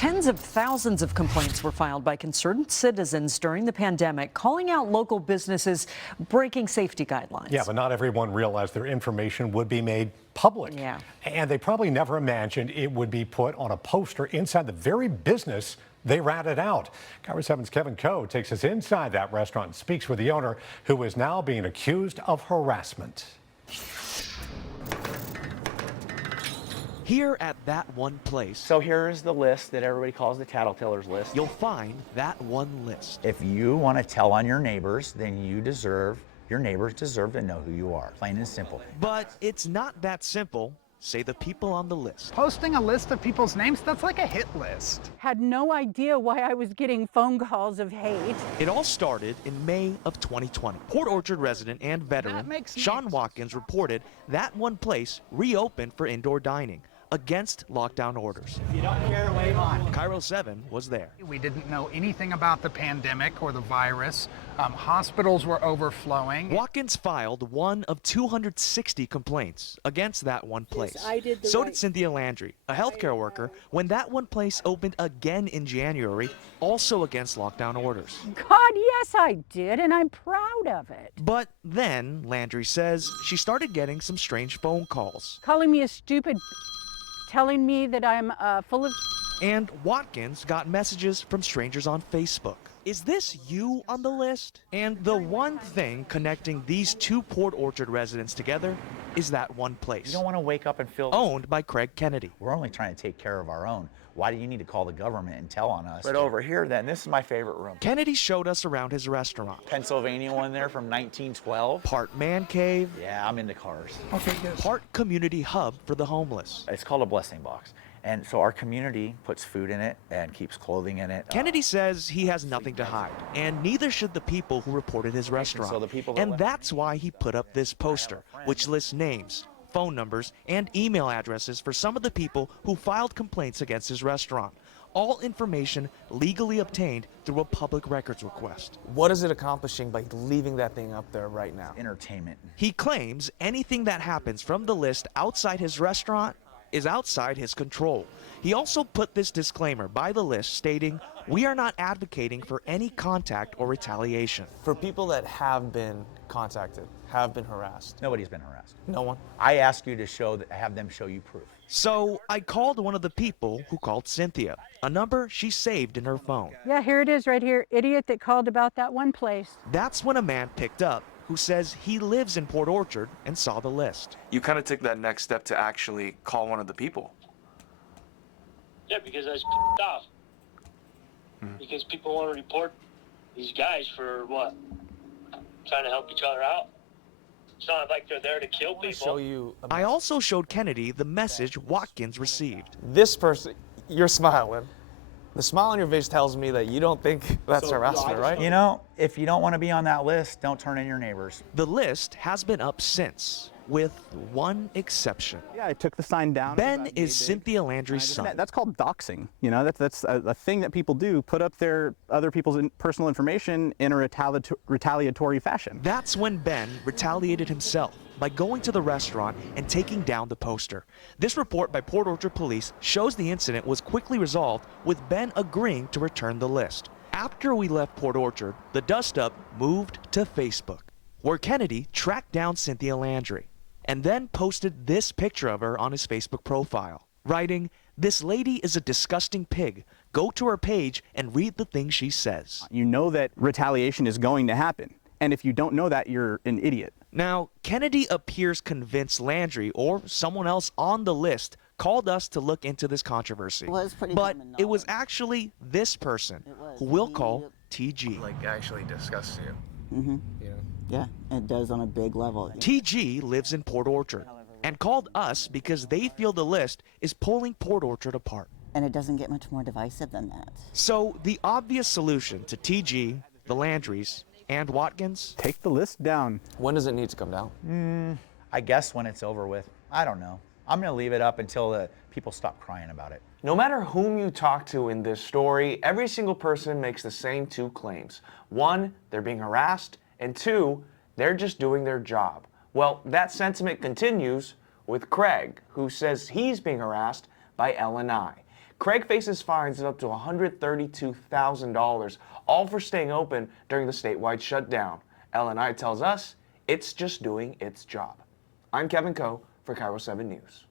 Tens of thousands of complaints were filed by concerned citizens during the pandemic, calling out local businesses breaking safety guidelines. Yeah, but not everyone realized their information would be made public. Yeah. And they probably never imagined it would be put on a poster inside the very business they ratted out. KIRO 7's Kevin Coe takes us inside that restaurant and speaks with the owner, who is now being accused of harassment. Here at that one place, So here is the list that everybody calls the tattletale's list. you'll find that one list. If you want to tell on your neighbors, then your neighbors deserve to know who you are, plain and simple. But it's not that simple, say the people on the list. Posting a list of people's names, that's like a hit list. Had no idea why I was getting phone calls of hate. It all started in May of 2020. Port Orchard resident and veteran makes Sean sense. Watkins reported that one place reopened for indoor dining against lockdown orders. If you don't care, wave on. KIRO 7 was there. We didn't know anything about the pandemic or the virus. Hospitals were overflowing. Watkins filed one of 260 complaints against that one place. I did the So right- did Cynthia Landry, a healthcare worker, when that one place opened again in January, also against lockdown orders. God, yes, I did, and I'm proud of it. But then, Landry says, she started getting some strange phone calls. Calling me a stupid, telling me that I'm full of. And Watkins got messages from strangers on Facebook. Is this you on the list? And the one thing connecting these two Port Orchard residents together is that one place. You don't want to wake up and feel Owned by Craig Kennedy. we're only trying to take care of our own. Why do you need to call the government and tell on us? But over here then, this is my favorite room. Kennedy showed us around his restaurant. Pennsylvania one there from 1912. Part man cave, Yeah, I'm into cars. part community hub for the homeless. It's called a blessing box. And so our community puts food in it and keeps clothing in it. Kennedy says he has nothing to hide, and neither should the people who reported his restaurant. So the people that And left- that's why he put up this poster, which lists names, phone numbers, and email addresses for some of the people who filed complaints against his restaurant. All information legally obtained through a public records request. What is it accomplishing by leaving that thing up there right now? entertainment. He claims anything that happens from the list outside his restaurant is outside his control. He also put this disclaimer by the list stating, "We are not advocating for any contact or retaliation." For people that have been contacted, have been harassed, Nobody's been harassed. no one? I ask you to have them show you proof. So I called one of the people who called Cynthia, a number she saved in her phone. Yeah, here it is right here. Idiot that called about that one place. That's when a man picked up who says he lives in Port Orchard and saw the list. You kind of took that next step to actually call one of the people. Yeah, because I was pissed off. Because people want to report these guys for what? Trying to help each other out. It's not like they're there to kill people. Show you. I also showed Kennedy the message Watkins received. This person, you're smiling. The smile on your face tells me that you don't think that's harassment, right? You know, if you don't want to be on that list, don't turn in your neighbors. The list has been up since, with one exception. Yeah, I took the sign down. Ben is Cynthia Landry's son. That's called doxing. You know, that's a thing that people do, put up their other people's personal information in a retaliatory fashion. That's when Ben retaliated himself by going to the restaurant and taking down the poster. This report by Port Orchard Police shows the incident was quickly resolved, with Ben agreeing to return the list. After we left Port Orchard, the dust-up moved to Facebook, where Kennedy tracked down Cynthia Landry and then posted this picture of her on his Facebook profile, writing, "This lady is a disgusting pig. Go to her page and read the things she says." You know that retaliation is going to happen. And if you don't know that, you're an idiot. Now, Kennedy appears convinced Landry or someone else on the list called us to look into this controversy. But it was actually this person, who we'll call TG. Like, actually disgusts you. Mm-hmm. Yeah. Yeah, it does on a big level. TG lives in Port Orchard and called us because they feel the list is pulling Port Orchard apart. And it doesn't get much more divisive than that. So the obvious solution to TG, the Landrys, and Watkins? Take the list down. When does it need to come down? I guess when it's over with. I don't know. I'm going to leave it up until the people stop crying about it. No matter whom you talk to in this story, every single person makes the same two claims. One, they're being harassed, and two, they're just doing their job. Well, that sentiment continues with Craig, who says he's being harassed by L&I. Craig faces fines of up to $132,000, all for staying open during the statewide shutdown. LNI tells us it's just doing its job. I'm Kevin Coe for KIRO 7 News.